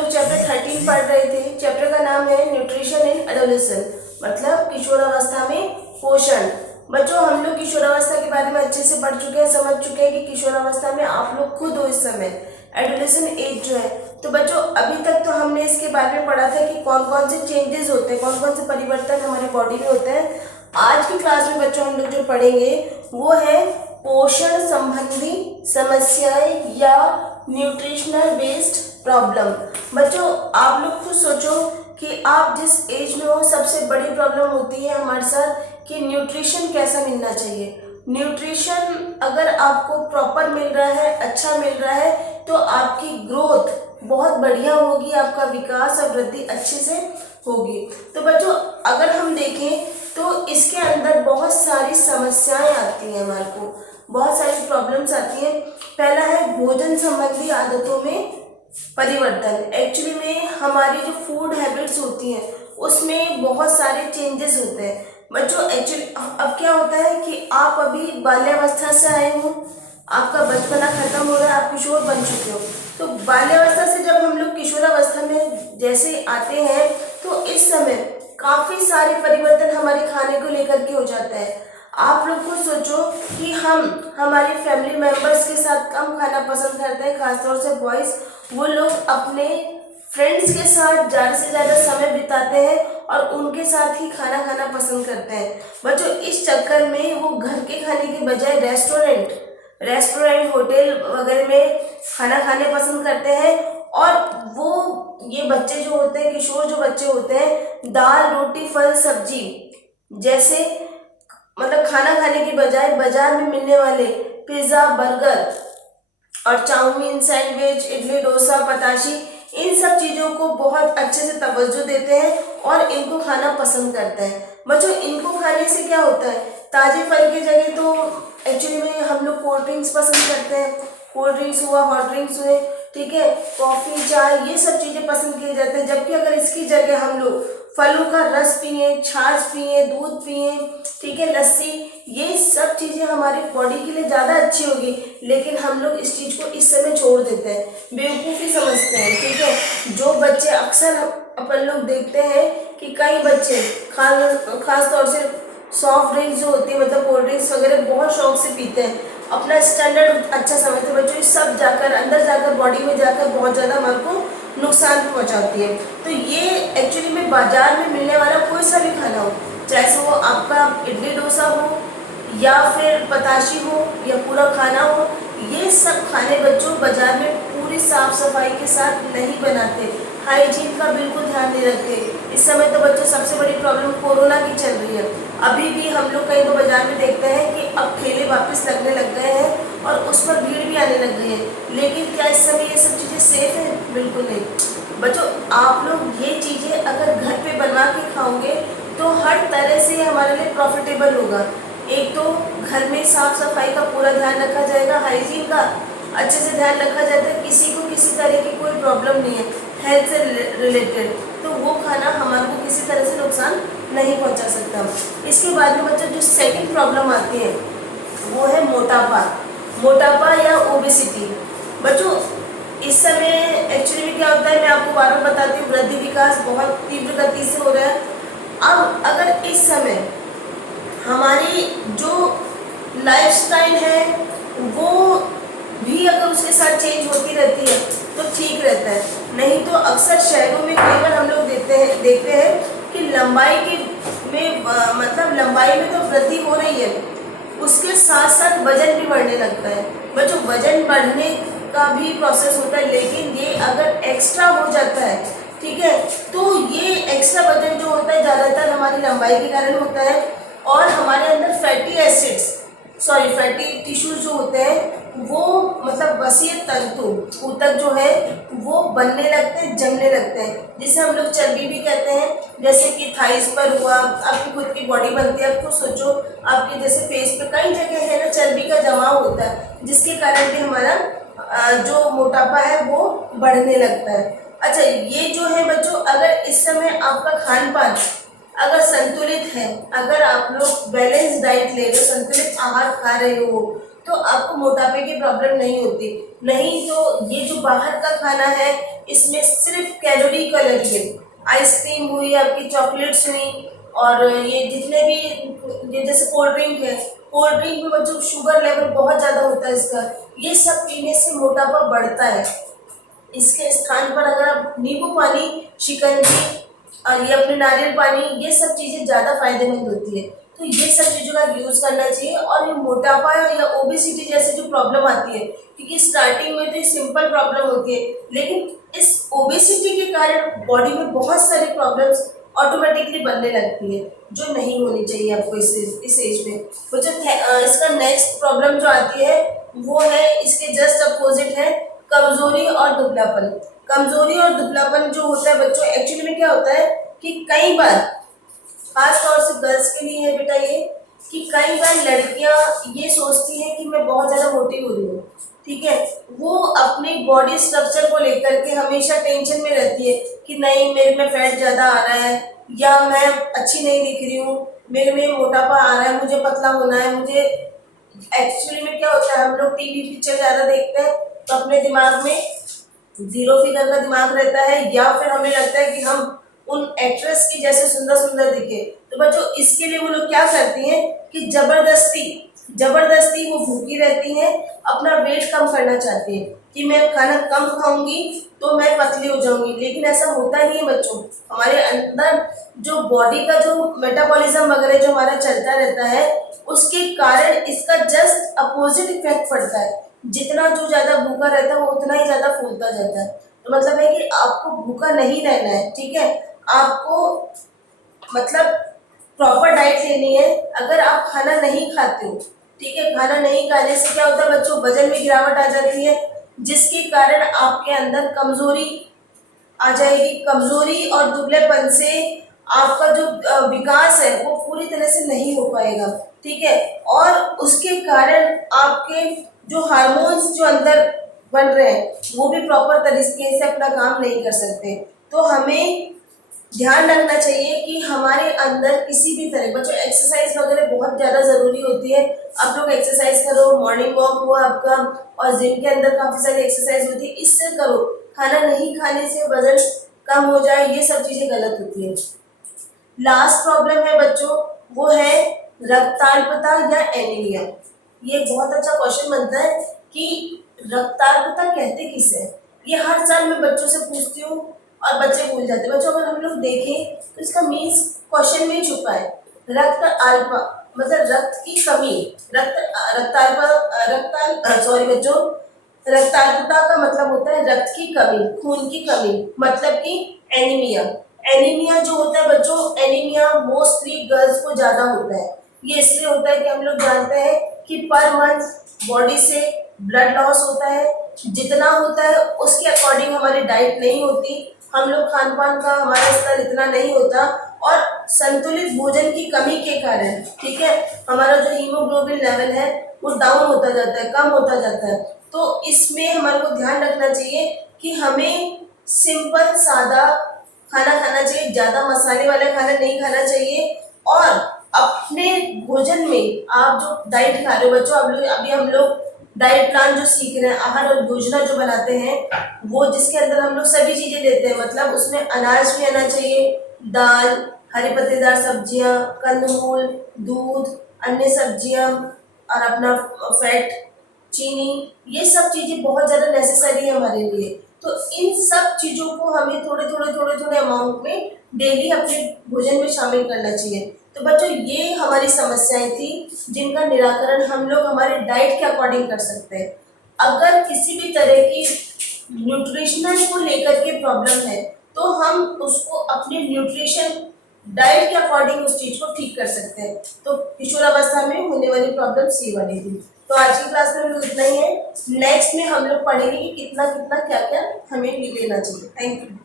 लोग चैप्टर 13 पढ़ रहे थे। चैप्टर का नाम है न्यूट्रिशन इन एडोलेसेंट, मतलब किशोरावस्था में पोषण। बच्चों, हम लोग किशोरावस्था के बारे में अच्छे से पढ़ चुके हैं, समझ चुके हैं कि किशोरावस्था में आप लोग खुद हो इस समय, एडोलेसेंट एज जो है। तो बच्चों, अभी तक तो हमने इसके बारे में पढ़ा था कि कौन कौन से चेंजेस होते हैं, कौन कौन से परिवर्तन हमारी बॉडी में होते हैं। आज की क्लास में बच्चों हम लोग जो पढ़ेंगे वो है पोषण संबंधी समस्याएं या न्यूट्रिशनल बेस्ड प्रॉब्लम। बच्चों, आप लोग खुद सोचो कि आप जिस एज में हो, सबसे बड़ी प्रॉब्लम होती है हमारे साथ कि न्यूट्रिशन कैसा मिलना चाहिए। न्यूट्रिशन अगर आपको प्रॉपर मिल रहा है, अच्छा मिल रहा है, तो आपकी ग्रोथ बहुत बढ़िया होगी, आपका विकास और वृद्धि अच्छे से होगी। तो बच्चों, अगर हम देखें तो इसके अंदर बहुत सारी समस्याएं आती हैं, हमारे को बहुत सारी प्रॉब्लम्स आती हैं। पहला है भोजन संबंधी आदतों में परिवर्तन। एक्चुअली में हमारी जो फूड हैबिट्स होती हैं उसमें बहुत सारे चेंजेस होते हैं। बच्चों, एक्चुअली अब क्या होता है कि आप अभी बाल्यावस्था से आए हो, आपका बचपना खत्म हो रहा है, आप किशोर बन चुके हो। तो बाल्यावस्था से जब हम लोग किशोरावस्था में जैसे आते हैं तो इस समय काफ़ी सारे परिवर्तन हमारे खाने को लेकर के हो जाता है। आप लोग खुद सोचो कि हम हमारे फैमिली मेम्बर्स के साथ कम खाना पसंद करते हैं, खासतौर से बॉयज़। वो लोग अपने फ्रेंड्स के साथ ज़्यादा से ज़्यादा समय बिताते हैं और उनके साथ ही खाना खाना पसंद करते हैं। बच्चों, इस चक्कर में वो घर के खाने के बजाय रेस्टोरेंट होटल वगैरह में खाना खाने पसंद करते हैं। और वो ये बच्चे जो होते हैं, किशोर जो बच्चे होते हैं, दाल रोटी फल सब्जी जैसे मतलब खाना खाने के बजाय बाजार में मिलने वाले पिज़्ज़ा बर्गर और चाउमीन सैंडविच इडली डोसा पताशी, इन सब चीज़ों को बहुत अच्छे से तवज्जो देते हैं और इनको खाना पसंद करते हैं। बच्चों, इनको खाने से क्या होता है, ताजे फल की जगह तो एक्चुअली में हम लोग कोल्ड ड्रिंक्स पसंद करते हैं। कोल्ड ड्रिंक्स हुआ, हॉट ड्रिंक्स हुए, ठीक है, कॉफ़ी चाय, ये सब चीज़ें पसंद किए जाते हैं। जबकि अगर इसकी जगह हम लोग फलों का रस पिए, छाछ पिए, दूध पिए, ठीक है, लस्सी, ये सब चीज़ें हमारी बॉडी के लिए ज़्यादा अच्छी होगी। लेकिन हम लोग इस चीज़ को इस समय छोड़ देते हैं, बेवकूफ़ी समझते हैं, ठीक है। जो बच्चे अक्सर अपन लोग देखते हैं कि कई बच्चे खास तौर से सॉफ्ट ड्रिंक्स जो होती है, मतलब कोल्ड ड्रिंक्स वगैरह बहुत शौक से पीते हैं, अपना स्टैंडर्ड अच्छा समझते हैं। बच्चों, ये सब जाकर अंदर जाकर बॉडी में जाकर बहुत ज़्यादा हमारे को नुकसान पहुंचाती है। तो ये एक्चुअली में बाजार में मिलने वाला कोई सा भी खाना हो, चाहे वो आपका इडली डोसा हो या फिर पताशी हो या पूरा खाना हो, ये सब खाने बच्चों बाजार में पूरी साफ सफाई के साथ नहीं बनाते, हाइजीन का बिल्कुल ध्यान नहीं रखते। इस समय तो बच्चों सबसे बड़ी प्रॉब्लम कोरोना की चल रही है। अभी भी हम लोग कहीं तो बाजार में देखते हैं कि अब ठेले वापस लगने लग गए हैं और उस पर भीड़ भी आने लग गई है। लेकिन क्या इस समय ये सब चीज़ें सेफ हैं? बिल्कुल नहीं। बच्चों, आप लोग ये चीज़ें अगर घर पे बना के खाओगे तो हर तरह से हमारे लिए प्रॉफिटेबल होगा। एक तो घर में साफ सफाई का पूरा ध्यान रखा जाएगा, हाइजीन का अच्छे से ध्यान रखा जाता है, किसी को किसी तरह की कोई प्रॉब्लम नहीं है हेल्थ से रिलेटेड, तो वो खाना हमारे को किसी तरह से नुकसान नहीं पहुंचा सकता। इसके बाद में बच्चों जो सेकंड प्रॉब्लम आती है वो है मोटापा या ओबेसिटी। बच्चों, इस समय एक्चुअली में क्या होता है, मैं आपको बार बार बताती हूँ, वृद्धि विकास बहुत तीव्र गति से हो रहा है। अब अगर इस समय हमारी जो लाइफस्टाइल है वो भी अगर उसके साथ चेंज होती रहती है तो ठीक रहता है। नहीं तो अक्सर शहरों में कई बार हम लोग देखते हैं कि लंबाई में तो वृद्धि हो रही है, उसके साथ साथ वजन भी बढ़ने लगता है। बच्चों, वजन बढ़ने का भी प्रोसेस होता है, लेकिन ये अगर एक्स्ट्रा हो जाता है, ठीक है, तो ये एक्स्ट्रा वजन जो होता है ज़्यादातर हमारी लंबाई के कारण होता है और हमारे अंदर फैटी टिश्यूज जो होते हैं वो मतलब वसीय तंतु ऊतक जो है वो बनने लगते हैं, जमने लगते हैं, जिसे हम लोग चर्बी भी कहते हैं। जैसे कि थाइस पर हुआ, आपकी खुद की बॉडी बनती है, आप खुद सोचो आपके जैसे फेस पे कई जगह है ना चर्बी का जमाव होता है, जिसके कारण भी हमारा जो मोटापा है वो बढ़ने लगता है। अच्छा, ये जो है बच्चों, अगर इस समय आपका खान पान अगर संतुलित है, अगर आप लोग बैलेंस डाइट ले रहे हो, संतुलित आहार खा रहे हो, तो आपको मोटापे की प्रॉब्लम नहीं होती। नहीं तो ये जो बाहर का खाना है इसमें सिर्फ कैलोरी है, आइसक्रीम हुई, आपकी चॉकलेट्स हुई, और ये जितने भी ये जैसे कोल्ड ड्रिंक है, कोल्ड ड्रिंक में बच्चों शुगर लेवल बहुत ज़्यादा होता है इसका, ये सब पीने से मोटापा बढ़ता है। इसके स्थान पर अगर आप नींबू पानी, शिकंजी और ये अपने नारियल पानी, ये सब चीज़ें ज़्यादा फायदेमंद होती है। तो ये सब चीज़ों का यूज़ करना चाहिए। और ये मोटापा या ओबेसिटी जैसे जो प्रॉब्लम आती है, क्योंकि स्टार्टिंग में तो ये सिंपल प्रॉब्लम होती है, लेकिन इस ओबेसिटी के कारण बॉडी में बहुत सारी प्रॉब्लम्स ऑटोमेटिकली बनने लगती है, जो नहीं होनी चाहिए आपको इस एज में। तो जो इसका नेक्स्ट प्रॉब्लम जो आती है वो है, इसके जस्ट अपोजिट है, कमजोरी और दुबलापन। कमजोरी और दुबलापन जो होता है बच्चों, एक्चुअली में क्या होता है कि कई बार, खास तौर से गर्ल्स के लिए है बेटा ये, कि कई बार लड़कियां ये सोचती हैं कि मैं बहुत ज़्यादा मोटी हो रही हूँ, ठीक है, वो अपनी बॉडी स्ट्रक्चर को लेकर के हमेशा टेंशन में रहती है कि नहीं मेरे में फैट ज़्यादा आ रहा है, या मैं अच्छी नहीं दिख रही हूँ, मेरे में मोटापा आ रहा है, मुझे पतला होना है, मुझे। एक्चुअली में क्या होता है, हम लोग टीवी पिक्चर ज़्यादा देखते हैं तो अपने दिमाग में जीरो फिगर का दिमाग रहता है, या फिर हमें लगता है कि हम उन एक्ट्रेस की जैसे सुंदर सुंदर दिखे। तो बच्चों इसके लिए वो लोग क्या करती हैं कि जबरदस्ती जबरदस्ती वो भूखी रहती हैं, अपना वेट कम करना चाहती है कि मैं खाना कम खाऊंगी तो मैं पतली हो जाऊंगी, लेकिन ऐसा होता नहीं है बच्चों। हमारे अंदर जो बॉडी का जो मेटाबॉलिज्म वगैरह जो हमारा चलता रहता है, उसके कारण इसका जस्ट अपोजिट इफेक्ट पड़ता है। जितना जो ज्यादा भूखा रहता है वो उतना ही ज्यादा फूलता जाता है। तो मतलब है कि आपको भूखा नहीं रहना है, ठीक है, आपको मतलब प्रॉपर डाइट लेनी है। अगर आप खाना नहीं खाते हो, ठीक है, खाना नहीं खाने से क्या होता है बच्चों, वजन में गिरावट आ जाती है, जिसके कारण आपके अंदर कमजोरी आ जाएगी। कमजोरी और दुबलेपन से आपका जो विकास है वो पूरी तरह से नहीं हो पाएगा, ठीक है, और उसके कारण आपके जो हार्मोन्स जो अंदर बन रहे हैं वो भी प्रॉपर तरीके से अपना काम नहीं कर सकते। तो हमें ध्यान रखना चाहिए कि हमारे अंदर किसी भी तरह, बच्चों एक्सरसाइज वगैरह बहुत ज़्यादा ज़रूरी होती है। आप लोग एक्सरसाइज करो, मॉर्निंग वॉक हुआ आपका, और जिम के अंदर काफ़ी सारी एक्सरसाइज होती है, इससे करो। खाना नहीं खाने से वजन कम हो जाए, ये सब चीज़ें गलत होती है। लास्ट प्रॉब्लम है बच्चों, वो है रक्ताल्पता या एनीमिया। ये बहुत अच्छा क्वेश्चन बनता है कि रक्ताल्पता कहते किसे है। ये हर साल मैं बच्चों से पूछती हूँ और बच्चे भूल जाते हैं। बच्चों अगर हम लोग देखें तो इसका मीन्स क्वेश्चन में ही छुपा है। रक्त अल्प मतलब रक्त की कमी, सॉरी बच्चों, रक्ताल्पता का मतलब होता है रक्त की कमी, खून की कमी, मतलब कि एनीमिया। एनीमिया जो होता है बच्चों, एनीमिया मोस्टली गर्ल्स को ज्यादा होता है। ये इसलिए होता है कि हम लोग जानते हैं कि पर मंथ बॉडी से ब्लड लॉस होता है, जितना होता है उसके अकॉर्डिंग हमारी डाइट नहीं होती, हम लोग खान पान का हमारा स्तर इतना नहीं होता, और संतुलित भोजन की कमी के कारण, ठीक है, हमारा जो हीमोग्लोबिन लेवल है वो डाउन होता जाता है, कम होता जाता है। तो इसमें हमारे को ध्यान रखना चाहिए कि हमें सिंपल सादा खाना खाना चाहिए, ज़्यादा मसाले वाला खाना नहीं खाना चाहिए। और अपने भोजन में आप जो डाइट खा रहे हो बच्चों, अभी हम लोग डाइट प्लान जो सीख रहे हैं, आहार और योजना जो बनाते हैं, वो जिसके अंदर हम लोग सभी चीज़ें लेते हैं, मतलब उसमें अनाज भी आना चाहिए, दाल, हरी पत्तेदार सब्जियां, कंदमूल, दूध, अन्य सब्जियां, और अपना फैट, चीनी, ये सब चीज़ें बहुत ज़्यादा नेसेसरी है हमारे लिए। तो इन सब चीज़ों को हमें थोड़े अमाउंट में डेली अपने भोजन में शामिल करना चाहिए। तो बच्चों ये हमारी समस्याएं थी जिनका निराकरण हम लोग हमारे डाइट के अकॉर्डिंग कर सकते हैं। अगर किसी भी तरह की न्यूट्रिशनल को लेकर के प्रॉब्लम है तो हम उसको अपने न्यूट्रिशन डाइट के अकॉर्डिंग उस चीज को ठीक कर सकते हैं। तो किशोरावस्था में होने वाली प्रॉब्लम्स ये वाली थी। तो आज की क्लास में लोग इतना ही है। नेक्स्ट में हम लोग पढ़ेंगे कि कितना कितना क्या क्या हमें लेना चाहिए। Thank you.